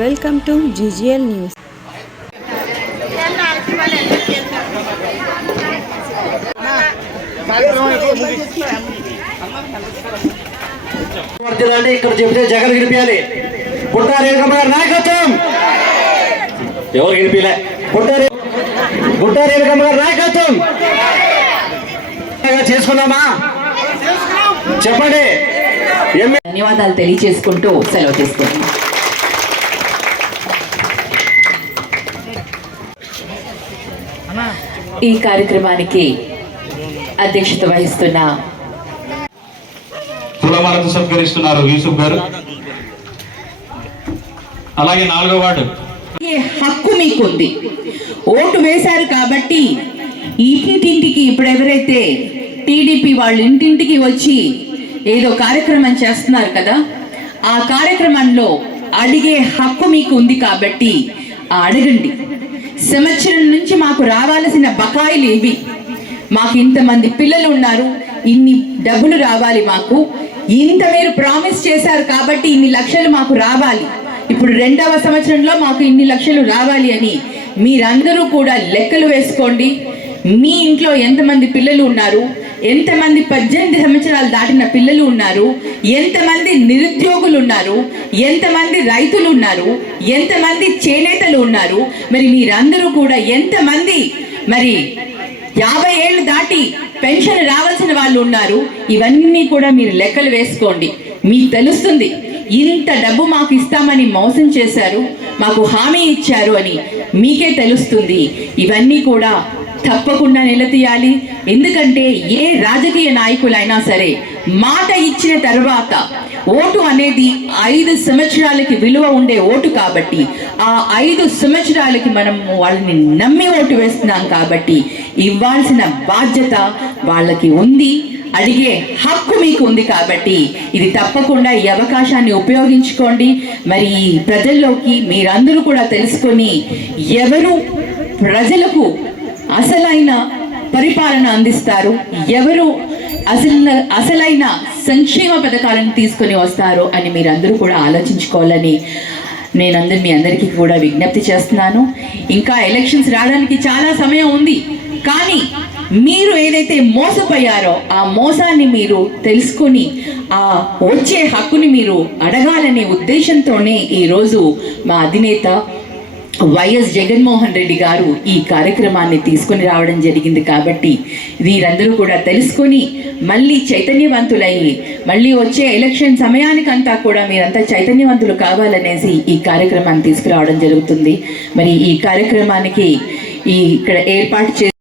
Welcome to GGL news. ఇక్కడ చెప్తే జగన్ గెలిపించాలి పుట్టా రేణుకమ్మ గారి నాయకత్వం. ఎవరు గెలిపిలే? పుట్టా పుట్టా రేణుకమ్మ గారి నాయకత్వం. చేసుకుందామా చెప్పండి. ధన్యవాదాలు తెలియజేసుకుంటూ సెలవు తీసుకుంటున్నాం. ఈ కార్యక్రమానికి అధ్యక్షత వహిస్తున్న తులమాలతో సత్కరిస్తున్నారు యూసుఫ్ గారు. అలాగే నాలుగో వార్డు. హక్కు మీకుంది. ఓటు వేశారు కాబట్టి ఇంటింటికి ఇప్పుడు ఎవరైతే టీడీపీ వాళ్ళు ఇంటింటికి వచ్చి ఏదో కార్యక్రమం చేస్తున్నారు కదా ఆ కార్యక్రమంలో అడిగే హక్కు మీకు ఉంది కాబట్టి ఆ అడగండి. సంవత్సరం నుంచి మాకు రావాల్సిన బకాయిలు ఇవి. మాకు ఇంతమంది పిల్లలు ఉన్నారు ఇన్ని డబ్బులు రావాలి మాకు. ఇంత మీరు ప్రామిస్ చేశారు కాబట్టి ఇన్ని లక్షలు మాకు రావాలి. ఇప్పుడు రెండవ సంవత్సరంలో మాకు ఇన్ని లక్షలు రావాలి అని మీరందరూ కూడా లెక్కలు వేసుకోండి. మీ ఇంట్లో ఎంతమంది పిల్లలు ఉన్నారు ఎంతమంది పద్దెనిమిది సంవత్సరాలు దాటిన పిల్లలు ఉన్నారు ఎంతమంది నిరుద్యోగులు ఉన్నారు ఎంతమంది రైతులు ఉన్నారు ఎంతమంది చేనేత చేనేతలు ఉన్నారు. మరి మీరందరూ కూడా ఎంతమంది? మరి యాభై ఏళ్ళు దాటి పెన్షన్ రావాల్సిన వాళ్ళు ఉన్నారు. ఇవన్నీ కూడా మీరు లెక్కలు వేసుకోండి. మీకు తెలుస్తుంది ఇంత డబ్బు మాకు ఇస్తామని మోసం చేశారు మాకు హామీ ఇచ్చారు అని మీకే తెలుస్తుంది. ఇవన్నీ కూడా తప్పకుండా నిలదీయాలి ఎందుకంటే ఏ రాజకీయ నాయకులైనా సరే మాట ఇచ్చిన తర్వాత ఓటు అనేది ఐదు సంవత్సరాలకి విలువ ఉండే ఓటు కాబట్టి ఆ ఐదు సంవత్సరాలకి మనం వాళ్ళని నమ్మి ఓటు వేస్తున్నాం కాబట్టి ఇవ్వాల్సిన బాధ్యత వాళ్ళకి ఉంది. అడిగే హక్కు మీకు ఉంది కాబట్టి ఇది తప్పకుండా ఈ అవకాశాన్ని ఉపయోగించుకోండి. మరి ఈ ప్రజల్లోకి మీరందరూ కూడా తెలుసుకొని ఎవరు ప్రజలకు అసలైన పరిపాలన అందిస్తారు. ఎవరు అసలు అసలైన సంక్షేమ పథకాలను తీసుకొని వస్తారు అని మీరందరూ కూడా ఆలోచించుకోవాలని నేను అందరు మీ అందరికీ కూడా విజ్ఞప్తి చేస్తున్నాను. ఇంకా ఎలక్షన్స్ రావడానికి చాలా సమయం ఉంది. కానీ మీరు ఏదైతే మోసపోయారో ఆ మోసాన్ని మీరు తెలుసుకొని ఆ వచ్చే హక్కుని మీరు అడగాలనే ఉద్దేశంతోనే ఈరోజు మా అధినేత వైఎస్ జగన్మోహన్ రెడ్డి గారు ఈ కార్యక్రమాన్ని తీసుకొని రావడం జరిగింది కాబట్టి వీరందరూ కూడా తెలుసుకొని మళ్ళీ చైతన్యవంతులయ్యి మళ్ళీ వచ్చే ఎలక్షన్ సమయానికంతా కూడా మీరంతా చైతన్యవంతులు కావాలనేసి ఈ కార్యక్రమాన్ని తీసుకురావడం జరుగుతుంది. మరి ఈ కార్యక్రమానికి ఈ ఇక్కడ ఏర్పాటు చే